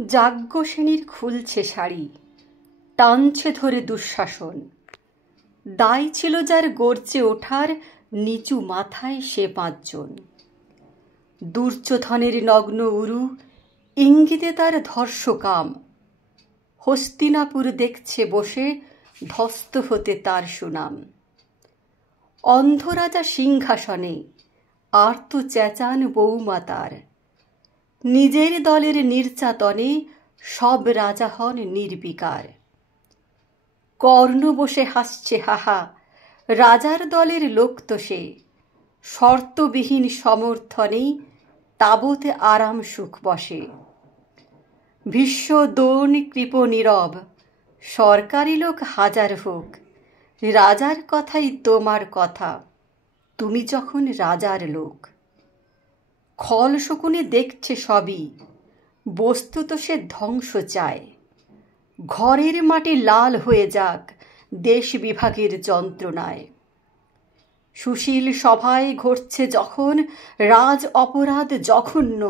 যাজ্ঞসেনীর খুলছে শাড়ি, টানছে ধরে দুঃশাসন। দায় ছিল যার গর্জে ওঠার, নিচু মাথায় সে 5 জন। দুর্যোধনের নগ্ন উরু, ইঙ্গিতে তার ধর্ষকাম। হস্তিনাপুর দেখছে বসে, ধ্বস্ত হতে তার সুনাম। অন্ধরাজা সিংহাসনে, আর্ত চেঁচান বৌমা তার। নিজের দলের নির্যাতনে সব রাজা হন নির্বিকার। কর্ণ বসে হাসছে হাহা, রাজার দলের লোক তো সে। শর্তবিহীন সমর্থনেই তাবতে আরাম সুখ বসে। ভীষ্ম দ্রোণ কৃপ নীরব, সরকারি লোক হাজার হোক। রাজার কথাই তোমার কথা, তুমি যখন রাজার লোক। খল শকুনে দেখছে সবই, বস্তুত সে ধ্বংস চায়। ঘরের মাটি লাল হয়ে যাক দেশ বিভাগের যন্ত্রণায়। সুশীল সভায় ঘটছে যখন রাজ অপরাধ জঘন্য,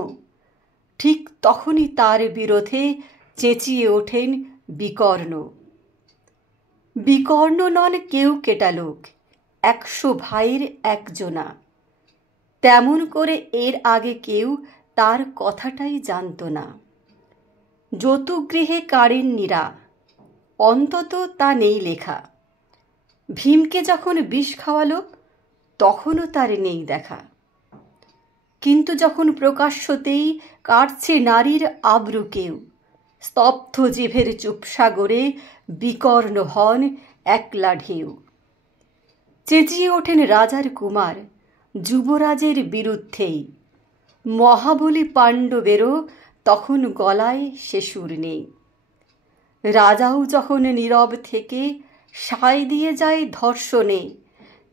ঠিক তখনই তার বিরোধে চেঁচিয়ে ওঠেন বিকর্ণ। বিকর্ণ নন কেউ কেটা লোক, 100 ভাইয়ের একজনা। তেমন করে এর আগে কেউ তার কথাটাই জানত না। যতুগৃহে কারেন্নিরা, অন্তত তা নেই লেখা। ভীমকে যখন বিষ খাওয়ালো, তখনও তার নেই দেখা। কিন্তু যখন প্রকাশ্যতেই কাটছে নারীর আবরু কেউ, স্তব্ধ জিভের চুপসাগরে বিকর্ণ হন একলা ঢেউ। চেঁচিয়ে ওঠেন রাজার কুমার, যুবরাজের বিরুদ্ধেই। মহাবলী পাণ্ডবেরও তখন গলায় সে সুর নেই। রাজাও যখন নীরব থেকে সায় দিয়ে যায় ধর্ষণে,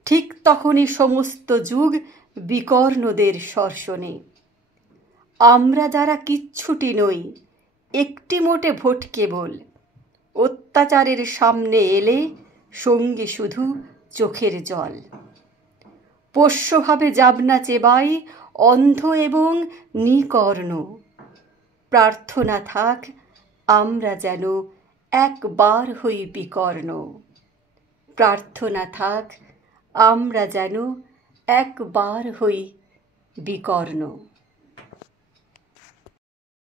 ঠিক তখনই সমস্ত যুগ বিকর্ণদের শর্ষণে। আমরা যারা কিচ্ছুটি নই, একটি মোটে ভোট কেবল। অত্যাচারের সামনে এলে সঙ্গে শুধু চোখের জল। পোষ্যভাবে যাবনা চেবাই অন্ধ এবং নিকর্ণ। প্রার্থনা থাক আমরা যেন একবার হই বিকর্ণ। প্রার্থনা থাক আমরা যেন একবার হই বিকর্ণ।